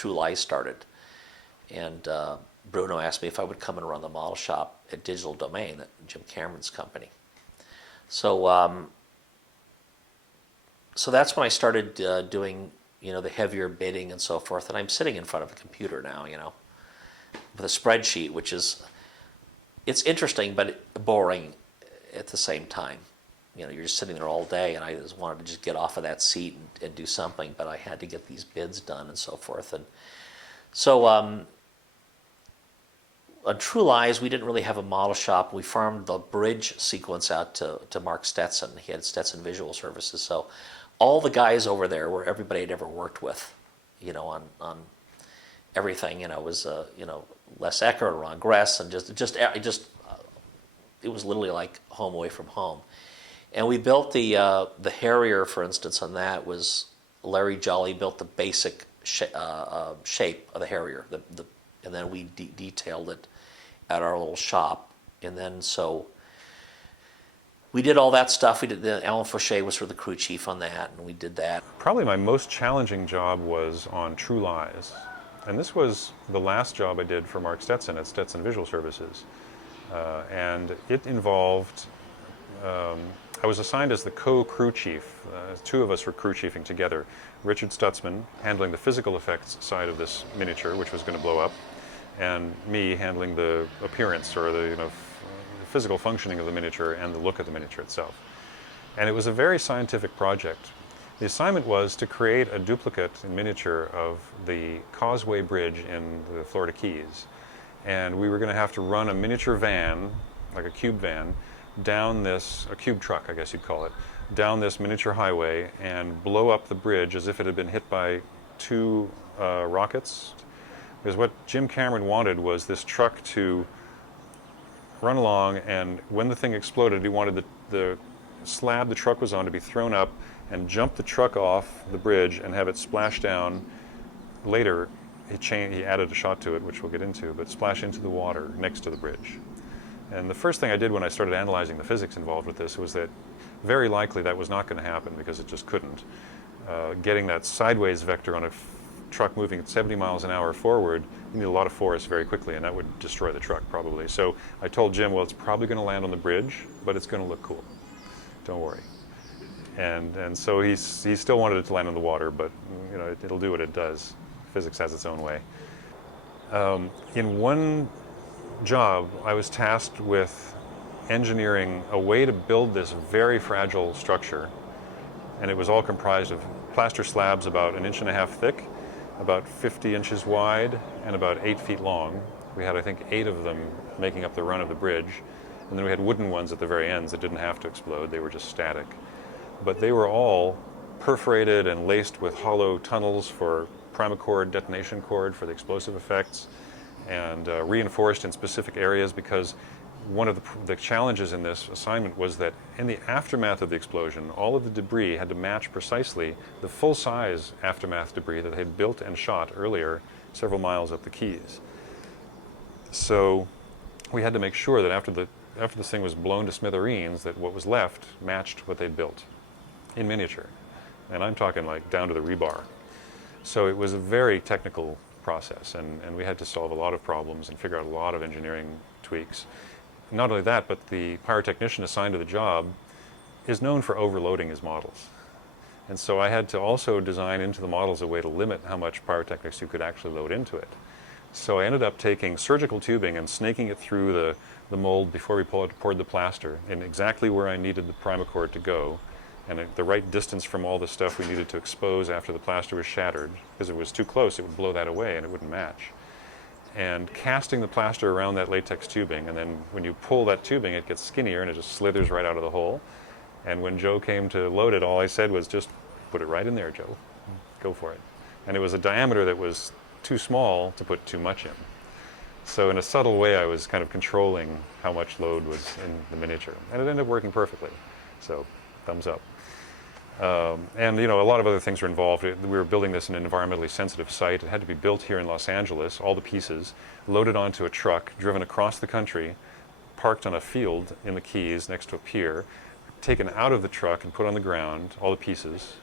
True Lies started. And Bruno asked me if I would come and run the model shop at Digital Domain, at Jim Cameron's company. So so that's when I started doing, the heavier bidding and so forth. And I'm sitting in front of a computer now, with a spreadsheet, which is, it's interesting but boring at the same time. You're just sitting there all day, and I just wanted to just get off of that seat and do something, but I had to get these bids done and so forth. And so on True Lies, we didn't really have a model shop. We farmed the bridge sequence out to Mark Stetson. He had Stetson Visual Services. So all the guys over there were everybody I'd ever worked with, on everything. It was Les Eckert, Ron Gress, and it was literally like home away from home. And we built the Harrier, for instance. On that was Larry Jolly built the basic shape of the Harrier, and then we detailed it at our little shop. And then so we did all that stuff. Alan Fauché was sort of the crew chief on that, and we did that. Probably my most challenging job was on True Lies. And this was the last job I did for Mark Stetson at Stetson Visual Services. And it involved, I was assigned as the co-crew chief. Two of us were crew chiefing together. Richard Stutzman handling the physical effects side of this miniature, which was going to blow up, and me handling the appearance, or the physical functioning of the miniature and the look of the miniature itself. And it was a very scientific project. The assignment was to create a duplicate in miniature of the Causeway Bridge in the Florida Keys. And we were going to have to run a miniature van, like a cube van, down this, a cube truck I guess you'd call it, down this miniature highway and blow up the bridge as if it had been hit by two rockets. Because what Jim Cameron wanted was this truck to run along, and when the thing exploded, he wanted the slab the truck was on to be thrown up and jump the truck off the bridge and have it splash down. Later, he added a shot to it, which we'll get into, but splash into the water next to the bridge. And the first thing I did when I started analyzing the physics involved with this was that very likely that was not going to happen, because it just couldn't. Getting that sideways vector on a truck moving at 70 miles an hour forward, you need a lot of force very quickly, and that would destroy the truck probably. So I told Jim, well, it's probably going to land on the bridge, but it's going to look cool. Don't worry. And so he still wanted it to land on the water, but it'll do what it does. Physics has its own way. In one job, I was tasked with engineering a way to build this very fragile structure, and it was all comprised of plaster slabs about 1.5 inches thick, about 50 inches wide, and about 8 feet long. We had, I think, 8 of them making up the run of the bridge, and then we had wooden ones at the very ends that didn't have to explode. They were just static. But they were all perforated and laced with hollow tunnels for primacord, detonation cord for the explosive effects, and reinforced in specific areas, because one of the challenges in this assignment was that in the aftermath of the explosion, all of the debris had to match precisely the full-size aftermath debris that they had built and shot earlier several miles up the Keys. So we had to make sure that after this thing was blown to smithereens, that what was left matched what they'd built in miniature. And I'm talking like down to the rebar. So it was a very technical process, and we had to solve a lot of problems and figure out a lot of engineering tweaks. Not only that, but the pyrotechnician assigned to the job is known for overloading his models. And so I had to also design into the models a way to limit how much pyrotechnics you could actually load into it. So I ended up taking surgical tubing and snaking it through the mold before we poured the plaster in exactly where I needed the primacord to go, and at the right distance from all the stuff we needed to expose after the plaster was shattered. Because if it was too close, it would blow that away and it wouldn't match. And casting the plaster around that latex tubing, and then when you pull that tubing, it gets skinnier and it just slithers right out of the hole. And when Joe came to load it, all I said was, just put it right in there, Joe. Go for it. And it was a diameter that was too small to put too much in. So in a subtle way, I was kind of controlling how much load was in the miniature. And it ended up working perfectly. So thumbs up. And a lot of other things were involved. We were building this in an environmentally sensitive site. It had to be built here in Los Angeles, all the pieces, loaded onto a truck, driven across the country, parked on a field in the Keys next to a pier, taken out of the truck and put on the ground, all the pieces,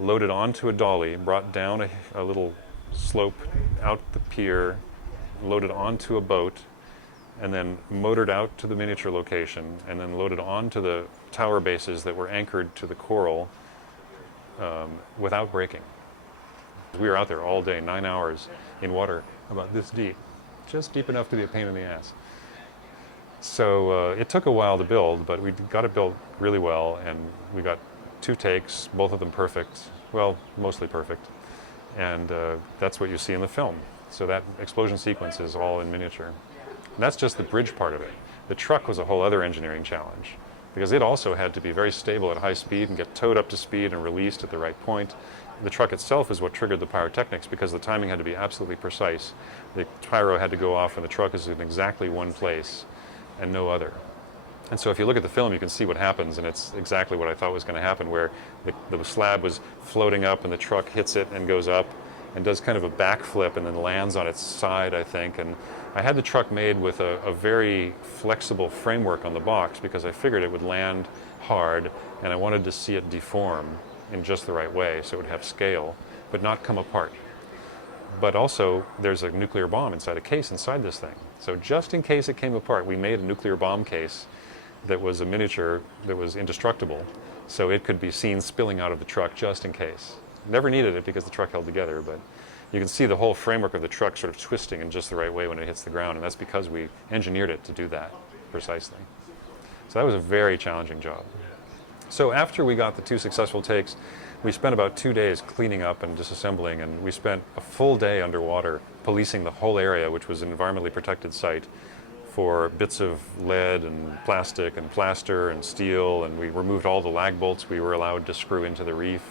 loaded onto a dolly, brought down a little slope out the pier, loaded onto a boat, and then motored out to the miniature location, and then loaded onto the tower bases that were anchored to the coral without breaking. We were out there all day, 9 hours in water about this deep, just deep enough to be a pain in the ass. So it took a while to build, but we got it built really well, and we got 2 takes, both of them perfect, well, mostly perfect, and that's what you see in the film. So that explosion sequence is all in miniature. And that's just the bridge part of it. The truck was a whole other engineering challenge, because it also had to be very stable at high speed and get towed up to speed and released at the right point. The truck itself is what triggered the pyrotechnics, because the timing had to be absolutely precise. The pyro had to go off and the truck is in exactly one place and no other. And so if you look at the film, you can see what happens, and it's exactly what I thought was going to happen, where the slab was floating up and the truck hits it and goes up and does kind of a backflip and then lands on its side, I think. And I had the truck made with a very flexible framework on the box, because I figured it would land hard and I wanted to see it deform in just the right way so it would have scale but not come apart. But also there's a nuclear bomb inside a case inside this thing. So just in case it came apart, we made a nuclear bomb case that was a miniature that was indestructible, so it could be seen spilling out of the truck just in case. Never needed it because the truck held together, but you can see the whole framework of the truck sort of twisting in just the right way when it hits the ground, and that's because we engineered it to do that precisely. So that was a very challenging job. So after we got the 2 successful takes, we spent about 2 days cleaning up and disassembling, and we spent a full day underwater policing the whole area, which was an environmentally protected site, for bits of lead and plastic and plaster and steel, and we removed all the lag bolts we were allowed to screw into the reef,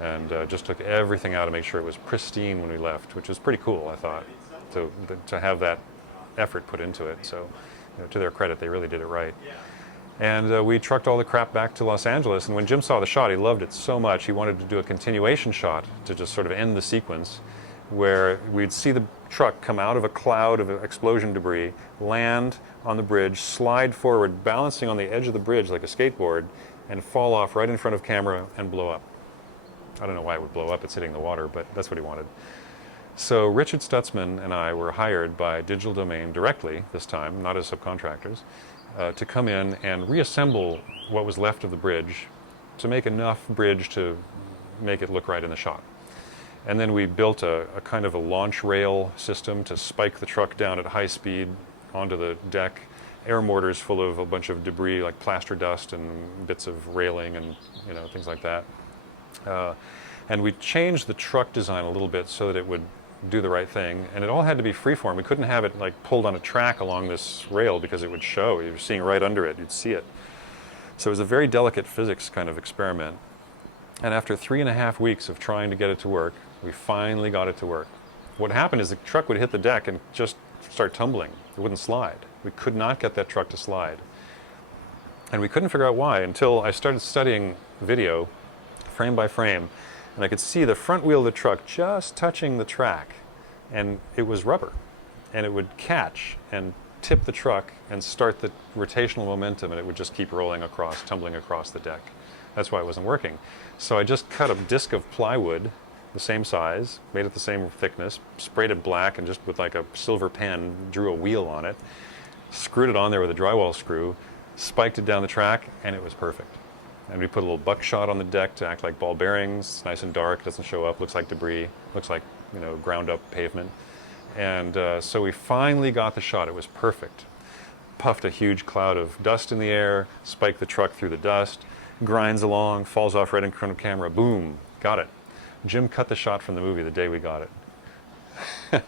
and just took everything out to make sure it was pristine when we left, which was pretty cool, I thought, to have that effort put into it. So, to their credit, they really did it right. And we trucked all the crap back to Los Angeles, and when Jim saw the shot, he loved it so much, he wanted to do a continuation shot to just sort of end the sequence, where we'd see the truck come out of a cloud of explosion debris, land on the bridge, slide forward, balancing on the edge of the bridge like a skateboard, and fall off right in front of camera and blow up. I don't know why it would blow up, it's hitting the water, but that's what he wanted. So Richard Stutzman and I were hired by Digital Domain directly this time, not as subcontractors, to come in and reassemble what was left of the bridge to make enough bridge to make it look right in the shot. And then we built a kind of a launch rail system to spike the truck down at high speed onto the deck, air mortars full of a bunch of debris like plaster dust and bits of railing and things like that. And we changed the truck design a little bit so that it would do the right thing, and it all had to be freeform. We couldn't have it like pulled on a track along this rail because it would show. You were seeing right under it, you'd see it. So it was a very delicate physics kind of experiment. And after 3.5 weeks of trying to get it to work, we finally got it to work. What happened is the truck would hit the deck and just start tumbling. It wouldn't slide. We could not get that truck to slide. And we couldn't figure out why until I started studying video frame by frame, and I could see the front wheel of the truck just touching the track, and it was rubber, and it would catch and tip the truck and start the rotational momentum, and it would just keep rolling across, tumbling across the deck. That's why it wasn't working. So I just cut a disc of plywood, the same size, made it the same thickness, sprayed it black, and just with like a silver pen drew a wheel on it, screwed it on there with a drywall screw, spiked it down the track, and it was perfect. And we put a little buckshot on the deck to act like ball bearings. It's nice and dark, doesn't show up, looks like debris, looks like ground up pavement. And so we finally got the shot. It was perfect. Puffed a huge cloud of dust in the air, spiked the truck through the dust, grinds along, falls off right in front of camera, boom, got it. Jim cut the shot from the movie the day we got it.